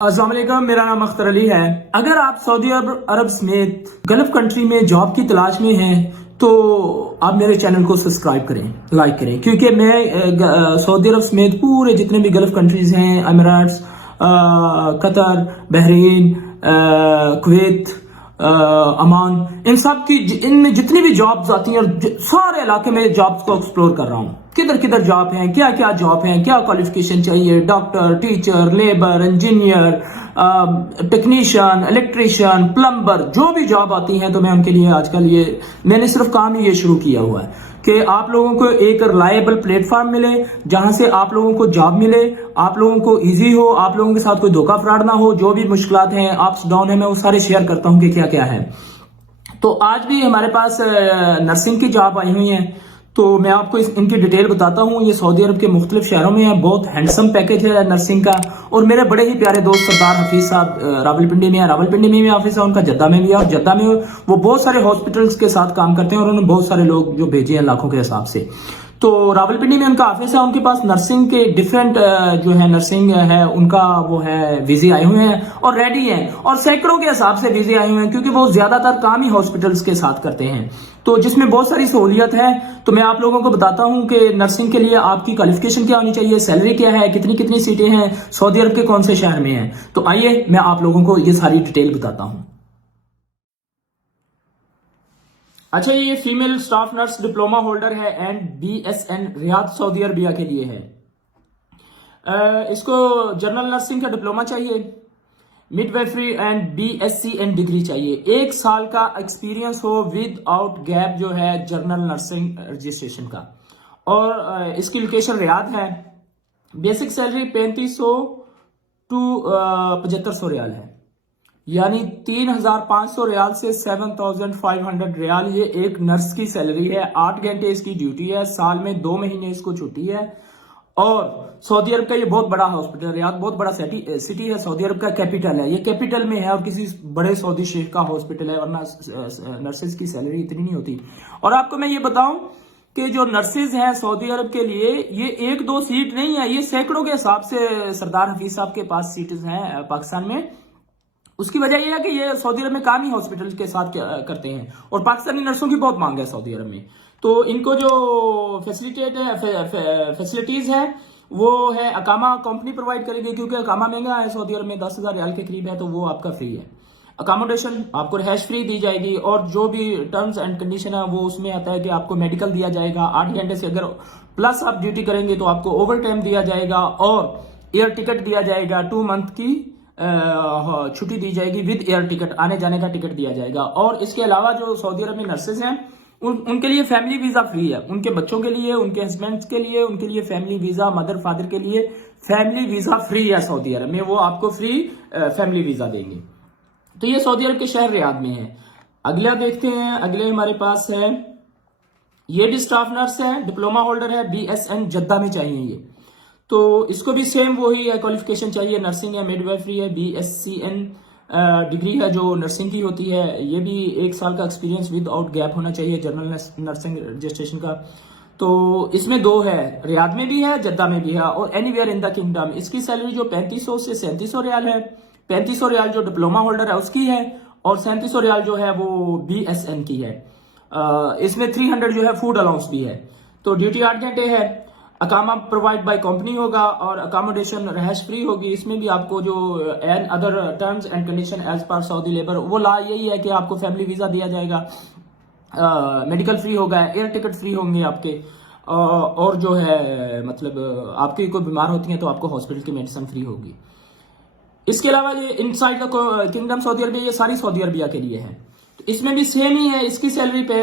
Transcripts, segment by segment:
अस्सलाम वालेकुम, मेरा नाम अख्तर अली है। अगर आप सऊदी अरब समेत गल्फ कंट्री में जॉब की तलाश में हैं तो आप मेरे चैनल को सब्सक्राइब करें, लाइक करें, क्योंकि मैं सऊदी अरब समेत पूरे जितने भी गल्फ कंट्रीज हैं, अमीराट्स, कतर, बहरीन, कुवैत, अमान, इन सब की इनमें जितनी भी जॉब्स आती हैं और सारे इलाके में जॉब्स को एक्सप्लोर कर रहा हूँ। किधर किधर जॉब है, क्या क्या जॉब है, क्या क्वालिफिकेशन चाहिए, doctor, teacher, labour, engineer, technician, electrician, plumber, जो भी जॉब आती है तो मैं उनके लिए आजकल मैंने सिर्फ काम ही ये शुरू किया हुआ है कि आप लोगों को एक रिलायबल प्लेटफॉर्म मिले जहां से आप लोगों को जॉब मिले, आप लोगों को इजी हो, आप लोगों के साथ कोई धोखा फ्रॉड ना हो, जो भी मुश्किलात हैं, अप्स डाउन है, मैं वो सारे शेयर करता हूं कि क्या क्या है। तो आज भी हमारे पास नर्सिंग की जॉब आई हुई है, तो मैं आपको इनकी डिटेल बताता हूँ। ये सऊदी अरब के मुख्तलिफ शहरों में है, बहुत हैंडसम पैकेज है नर्सिंग का। और मेरे बड़े ही प्यारे दोस्त सरदार हफीज साहब रावलपिंडी में है, रावलपिंडी में भी ऑफिस है उनका, जद्दा में भी है, और जद्दा में वो बहुत सारे हॉस्पिटल्स के साथ काम करते हैं और उन्होंने बहुत सारे लोग जो भेजे हैं लाखों के हिसाब से। तो रावलपिंडी में उनका ऑफिस है, उनके पास नर्सिंग के डिफरेंट जो है नर्सिंग है उनका वो है वीजे आए हुए हैं और रेडी है, और सैकड़ों के हिसाब से वीजे आए हुए हैं, क्योंकि वो ज्यादातर काम ही हॉस्पिटल्स के साथ करते हैं, तो जिसमें बहुत सारी सहूलियत है। तो मैं आप लोगों को बताता हूं कि नर्सिंग के लिए आपकी क्वालिफिकेशन क्या होनी चाहिए, सैलरी क्या है, कितनी कितनी सीटें हैं, सऊदी अरब के कौन से शहर में है। तो आइए मैं आप लोगों को ये सारी डिटेल बताता हूं। अच्छा, ये female staff nurse diploma holder है and BSN Riyadh Saudi Arabia के लिए है। इसको जनरल नर्सिंग का डिप्लोमा चाहिए, midwifery and BSc and degree चाहिए, 1 साल का एक्सपीरियंस हो विद आउट गैप जो है जनरल नर्सिंग रजिस्ट्रेशन का, और इसकी लोकेशन रियाद है। बेसिक सैलरी 3500 टू 7500 रियाल है, यानी 3500 रियाल से 7500 रियाल ये एक नर्स की सैलरी है। 8 घंटे इसकी ड्यूटी है, साल में 2 महीने इसको छुट्टी है। और सऊदी अरब का ये बहुत बड़ा हॉस्पिटल, रियाद बहुत बड़ा सिटी है, सऊदी अरब का कैपिटल है, ये कैपिटल में है और किसी बड़े सऊदी शेख का हॉस्पिटल है, वरना नर्सेज की सैलरी इतनी नहीं होती। और आपको मैं ये बताऊं कि जो नर्सेज हैं सऊदी अरब के लिए, ये 1-2 सीट नहीं है, ये सैकड़ों के हिसाब से सरदार हफीज साहब के पास सीट्स हैं पाकिस्तान में। उसकी वजह यह है कि ये सऊदी अरब में काम ही हॉस्पिटल के साथ करते हैं और पाकिस्तानी नर्सों की बहुत मांग है सऊदी अरब में। तो इनको जो फैसिलिटीज है वो है अकामा कंपनी प्रोवाइड करेगी, क्योंकि अकामा महंगा है सऊदी अरब में, 10,000 रियाल के करीब है, तो वो आपका फ्री है। अकोमोडेशन आपको रहायश फ्री दी जाएगी, और जो भी टर्म्स एंड कंडीशन है वो उसमें आता है कि आपको मेडिकल दिया जाएगा 8 घंटे से, अगर प्लस आप ड्यूटी करेंगे तो आपको ओवर टाइम दिया जाएगा, और एयर टिकट दिया जाएगा, 2 मंथ की छुट्टी दी जाएगी विद एयर टिकट, आने जाने का टिकट दिया जाएगा। और इसके अलावा जो सऊदी अरब में नर्सेज हैं उनके लिए फैमिली वीजा फ्री है, उनके बच्चों के लिए, उनके हस्बैंड के लिए, उनके लिए फैमिली वीजा, मदर फादर के लिए फैमिली वीजा फ्री है सऊदी अरब में, वो आपको फ्री फैमिली वीजा देंगे। तो ये सऊदी अरब के शहर रियाद में है। अगला देखते हैं, अगले हमारे पास है, ये भी स्टाफ नर्स है, डिप्लोमा होल्डर है, BSN जद्दा में चाहिए ये, तो इसको भी सेम वही है, क्वालिफिकेशन चाहिए, नर्सिंग है, मिडवाइफरी है, BSCN डिग्री है जो नर्सिंग की होती है, ये भी 1 साल का एक्सपीरियंस विद आउट गैप होना चाहिए जनरल नर्सिंग रजिस्ट्रेशन का। तो इसमें 2 है, रियाद में भी है, जद्दा में भी है, और एनीवेयर इन द किंगडम। इसकी सैलरी जो 3500 से 3700 रियाल है, 3500 रियाल जो डिप्लोमा होल्डर है उसकी है, और 3700 रियाल जो है वो BSN की है। इसमें 300 जो है फूड अलाउंस भी है। तो ड्यूटी 8 घंटे है, अकामा प्रोवाइड बाय कंपनी होगा, और अकोमोडेशन रहायश फ्री होगी। इसमें भी आपको जो and other terms and condition as per Saudi labour, वो ला यही है कि आपको फैमिली वीजा दिया जाएगा, मेडिकल फ्री होगा, एयर टिकट फ्री होंगे आपके, और जो है मतलब आपकी कोई बीमार होती है तो आपको हॉस्पिटल की मेडिसिन फ्री होगी। इसके अलावा ये inside the kingdom Saudi Arabia, ये सारी सऊदी अरबिया के लिए है। तो इसमें भी सेम ही है, इसकी सैलरी पे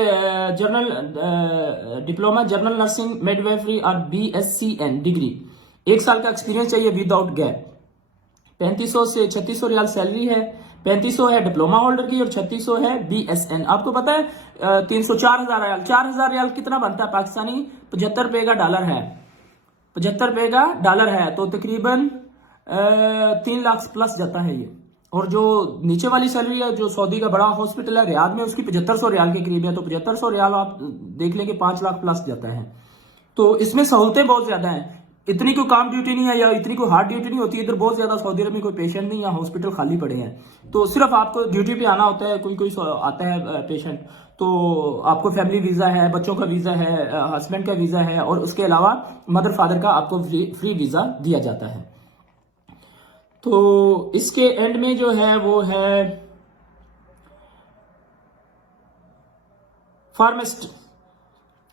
general diploma general nursing midwifery और BSCN डिग्री, 1 साल का एक्सपीरियंस चाहिए विदाउट गैप। 3500 से 3600 रियाल सैलरी है, 3500 है डिप्लोमा होल्डर की और 3600 है BSN। आपको पता है 304,000 रियाल, 4,000 रियाल कितना बनता है पाकिस्तानी, 75 रुपए का डॉलर है, 75 रुपए का डॉलर है, तो तकरीबन 3 लाख प्लस जाता है ये। और जो नीचे वाली सैलरी है, जो सऊदी का बड़ा हॉस्पिटल है रियाद में, उसकी 7500 रियाल के करीब है, तो 7500 रियाल आप देख लेंगे 5 लाख प्लस जाता है। तो इसमें सहूलतें बहुत ज्यादा हैं। इतनी कोई काम ड्यूटी नहीं है या इतनी कोई हार्ड ड्यूटी नहीं होती। इधर बहुत ज्यादा सऊदी अरब में कोई पेशेंट नहीं है, हॉस्पिटल खाली पड़े हैं, तो सिर्फ आपको ड्यूटी पे आना होता है। कोई आता है पेशेंट, तो आपको फैमिली वीजा है, बच्चों का वीजा है, हस्बैंड का वीजा है, और उसके अलावा मदर फादर का आपको फ्री वीजा दिया जाता है। तो इसके एंड में जो है वो है फार्मिस्ट,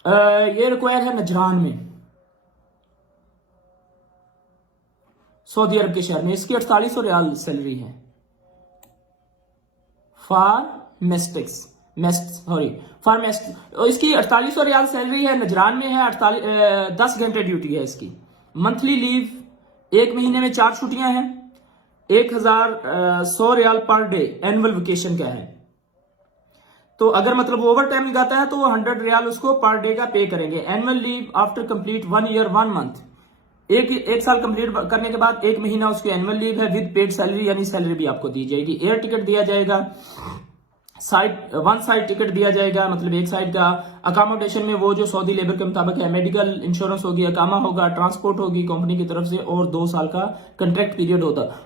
ये रिक्वायर है नजरान में, सऊदी अरब के शहर में। इसकी 4800 रियाल सैलरी है। फार्मेस्ट इसकी 4800 रियाल सैलरी है, नजरान में है। 10 घंटे ड्यूटी है इसकी। मंथली लीव 1 महीने में 4 छुट्टियां हैं। 1100 riyal per day annual vacation का है। तो अगर मतलब ओवर टाइम लगाता है तो वो 100 रियाल उसको पर डे का पे करेंगे। Annual leave after complete 1 year 1 month, एक साल कंप्लीट करने के बाद 1 महीना उसकी एनुअल लीव है विद पेड सैलरी, यानी सैलरी भी आपको दी जाएगी। एयर टिकट दिया जाएगा, वन साइड टिकट दिया जाएगा, मतलब एक साइड का। अकोमोडेशन में वो जो सऊदी लेबर के मुताबिक है, मेडिकल इंश्योरेंस होगी, अकामा होगा, ट्रांसपोर्ट होगी कंपनी की तरफ से, और 2 साल का कंट्रैक्ट पीरियड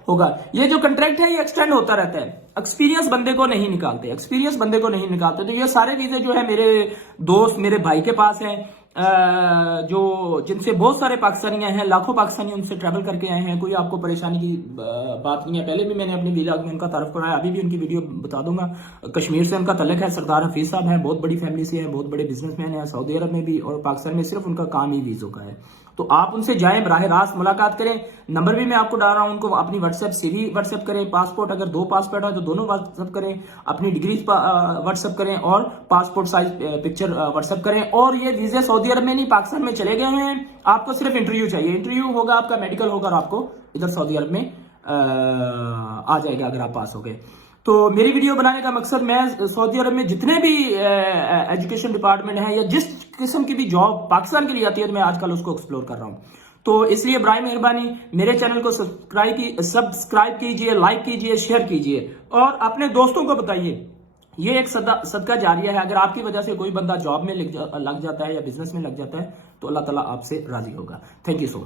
होगा। ये जो कंट्रैक्ट है ये एक्सटेंड होता रहता है। एक्सपीरियंस बंदे को नहीं निकालते। तो ये सारे वीजे जो है मेरे दोस्त, मेरे भाई के पास है, जो जिनसे बहुत सारे पाकिस्तानी हैं, लाखों पाकिस्तानी उनसे ट्रैवल करके आए हैं। कोई आपको परेशानी की बात नहीं है। पहले भी मैंने अपने व्लॉग में उनका तारुफ कराया, अभी भी उनकी वीडियो बता दूंगा। कश्मीर से उनका तल्लुक है, सरदार हफीज साहब हैं, बहुत बड़ी फैमिली से है, बहुत बड़े बिजनेसमैन हैं सऊदी अरब में भी, और पाकिस्तान में सिर्फ उनका काम ही वीजों का है। तो आप उनसे जाएं, बराह रास्त मुलाकात करें। नंबर भी मैं आपको डाल रहा हूं, उनको अपनी व्हाट्सएप सीवी व्हाट्सएप करें। पासपोर्ट अगर 2 पासपोर्ट है तो दोनों व्हाट्सएप करें। अपनी डिग्री व्हाट्सएप करें और पासपोर्ट साइज पिक्चर व्हाट्सएप करें। और ये वीजे सऊदी अरब में नहीं, पाकिस्तान में चले गए हैं। आपको सिर्फ इंटरव्यू चाहिए, इंटरव्यू होगा आपका, मेडिकल होगा, और आपको इधर सऊदी अरब में आ जाएगा अगर आप पास हो गए। तो मेरी वीडियो बनाने का मकसद, मैं सऊदी अरब में जितने भी एजुकेशन डिपार्टमेंट है या जिस किस्म की भी जॉब पाकिस्तान के लिए आती है, मैं आजकल उसको एक्सप्लोर कर रहा हूं। तो इसलिए बराए मेहरबानी मेरे चैनल को सब्सक्राइब कीजिए, लाइक कीजिए, शेयर कीजिए, और अपने दोस्तों को बताइए। ये एक सदका जारिया है। अगर आपकी वजह से कोई बंदा जॉब में लग जाता है या बिजनेस में लग जाता है तो अल्लाह ताला आपसे राजी होगा। Thank you so much.